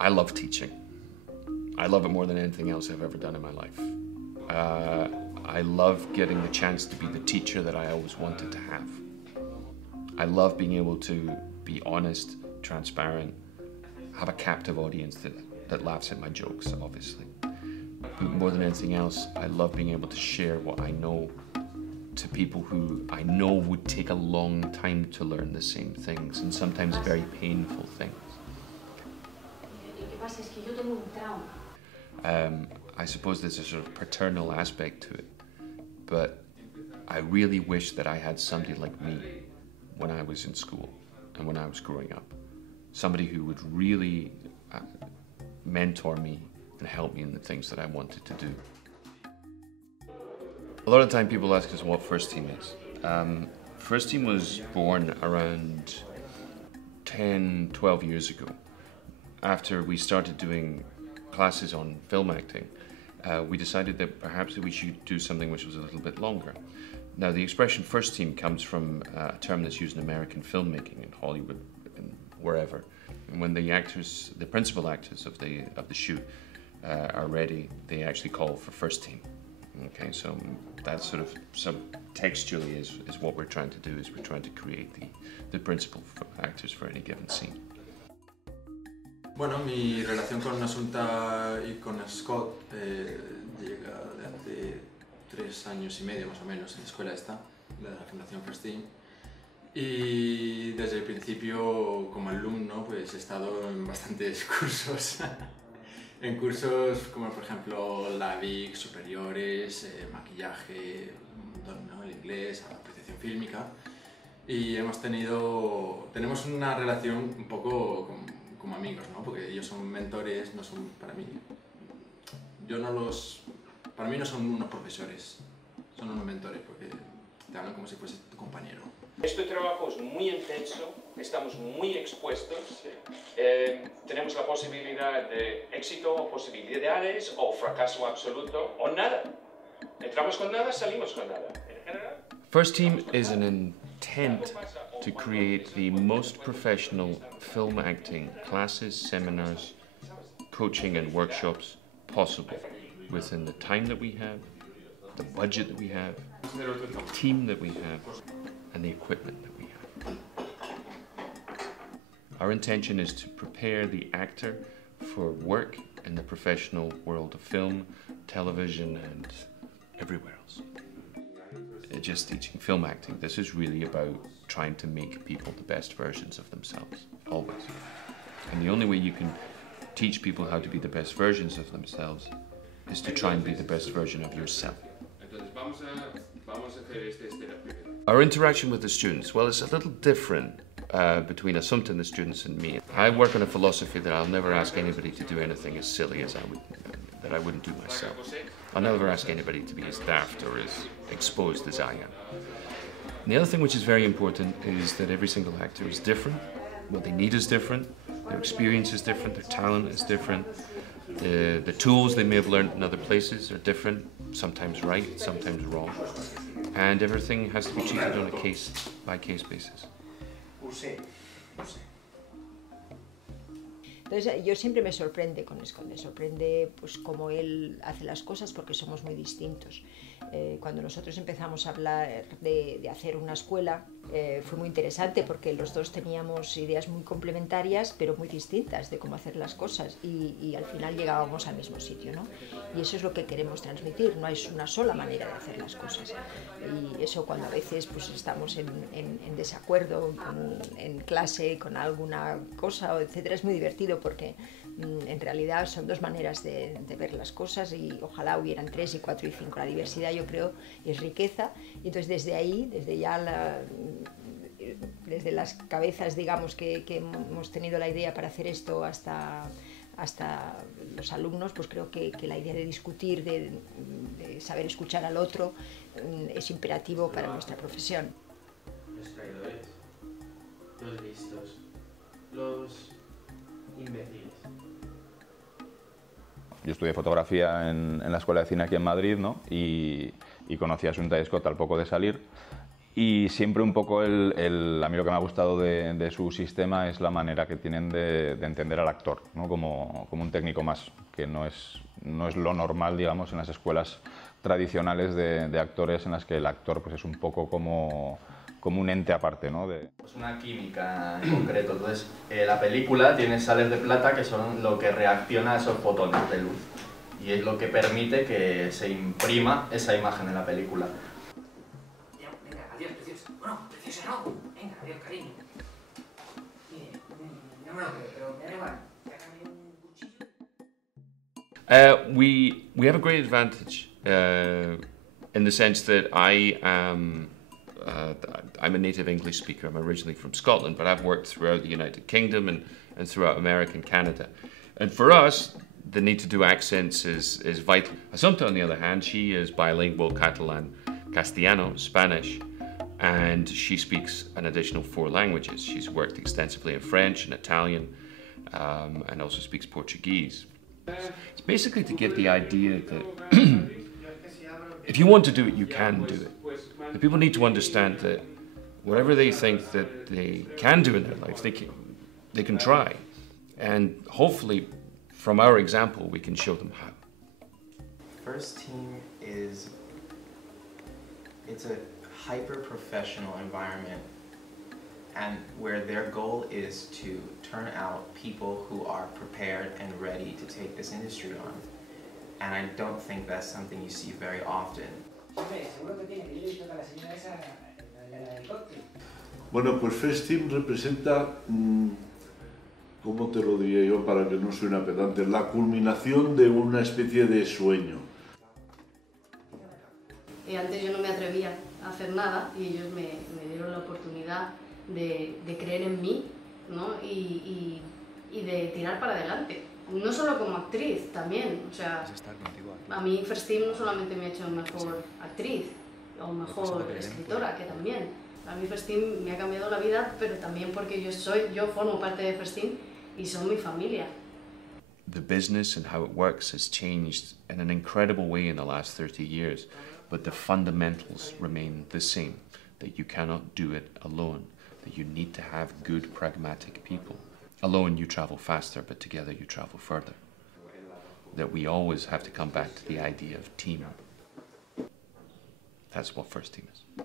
I love teaching. I love it more than anything else I've ever done in my life. I love getting the chance to be the teacher that I always wanted to have. I love being able to be honest, transparent, have a captive audience that laughs at my jokes, obviously. But more than anything else, I love being able to share what I know to people who I know would take a long time to learn the same things, and sometimes very painful things. I suppose there's a sort of paternal aspect to it, but I really wish that I had somebody like me when I was in school and when I was growing up. Somebody who would really mentor me and help me in the things that I wanted to do. A lot of time people ask us what First Team is. First Team was born around 10, 12 years ago. After we started doing classes on film acting, we decided that perhaps we should do something which was a little bit longer. Now, the expression First Team comes from a term that's used in American filmmaking, in Hollywood, and wherever. And when the actors, the principal actors of the shoot are ready, they actually call for First Team. Okay, so that sort of subtextually is what we're trying to do, is we're trying to create the principal actors for any given scene. Bueno, mi relación con Asunta y con Scott llega de hace 3 años y medio más o menos en la escuela esta, la Fundación First Team. Y desde el principio, como alumno, pues he estado en bastantes cursos. En cursos como por ejemplo la VIC, superiores, maquillaje, un montón, ¿no? El inglés, apreciación fílmica. Y tenemos una relación un poco como amigos, ¿no? Porque ellos son mentores, no son para mí. Para mí no son unos profesores, son unos mentores porque te hablan como si fuese tu compañero. Este trabajo es muy intenso, estamos muy expuestos, tenemos la posibilidad de éxito o posibilidades o fracaso absoluto o nada. Entramos con nada, salimos con nada. En general, First Team is an intent to create the most professional film acting classes, seminars, coaching and workshops possible within the time that we have, the budget that we have, the team that we have, and the equipment that we have. Our intention is to prepare the actor for work in the professional world of film, television, and everywhere else. Just teaching film acting, this is really about trying to make people the best versions of themselves, always. And the only way you can teach people how to be the best versions of themselves is to try and be the best version of yourself. Our interaction with the students, well, it's a little different between Assumpta and the students and me. I work on a philosophy that I'll never ask anybody to do anything as silly as I wouldn't do myself. I'll never ask anybody to be as daft or as exposed as I am. And the other thing which is very important is that every single actor is different. What they need is different. Their experience is different. Their talent is different. The tools they may have learned in other places are different, sometimes right, sometimes wrong. And everything has to be treated on a case-by-case basis. Entonces yo siempre me sorprende con Scott, me sorprende pues cómo él hace las cosas porque somos muy distintos. Cuando nosotros empezamos a hablar de hacer una escuela fue muy interesante porque los dos teníamos ideas muy complementarias pero muy distintas de cómo hacer las cosas y al final llegábamos al mismo sitio, ¿no? Y eso es lo que queremos transmitir, no es una sola manera de hacer las cosas. Y eso cuando a veces pues estamos en desacuerdo en clase con alguna cosa, etcétera, es muy divertido porque en realidad son dos maneras de ver las cosas y ojalá hubieran 3 y 4 y 5. La diversidad yo creo es riqueza y entonces desde ahí, desde las cabezas digamos que hemos tenido la idea para hacer esto hasta los alumnos, pues creo que la idea de discutir, de saber escuchar al otro es imperativo para nuestra profesión. Los traidores, los listos, los imbéciles. Yo estudié fotografía en la Escuela de Cine aquí en Madrid, ¿no? y conocí a Asunta y Scott al poco de salir Y siempre un poco a mí lo que me ha gustado de su sistema es la manera que tienen de entender al actor, ¿no? Como un técnico más, que no es lo normal, digamos, en las escuelas tradicionales de actores en las que el actor pues, es un poco como un ente aparte, ¿no? Pues una química en concreto. Entonces, la película tiene sales de plata que son lo que reacciona a esos fotones de luz y es lo que permite que se imprima esa imagen en la película. Venga, adiós, preciosa. Bueno, preciosa no. Venga, adiós, cariño. Mire, no me lo creo, pero me da igual. Sácame un cuchillo. We have a great advantage in the sense that I'm a native English speaker. I'm originally from Scotland, but I've worked throughout the United Kingdom and throughout America and Canada. And for us, the need to do accents is vital. Assumpta, on the other hand, she is bilingual Catalan, Castellano, Spanish, and she speaks an additional 4 languages. She's worked extensively in French and Italian, and also speaks Portuguese. It's basically to give the idea that if you want to do it, you can do it. The people need to understand that whatever they think that they can do in their life, they can try. And hopefully, from our example, we can show them how. First team it's a hyper-professional environment and where their goal is to turn out people who are prepared and ready to take this industry on. And I don't think that's something you see very often. Bueno, pues First Team representa, ¿cómo te lo diría yo para que no suene pedante? La culminación de una especie de sueño. Antes yo no me atrevía a hacer nada y ellos me dieron la oportunidad de creer en mí, ¿no? y de tirar para adelante. No solo como actriz, también. O sea, a mí First Team no solamente me ha hecho mejor actriz o mejor escritora, que también. A mí First Team me ha cambiado la vida, pero también porque yo formo parte de First Team y son mi familia. The business and how it works has changed in an incredible way in the last 30 years, but the fundamentals remain the same, that you cannot do it alone, that you need to have good, pragmatic people. Alone you travel faster, but together you travel further. That we always have to come back to the idea of team. That's what First Team is.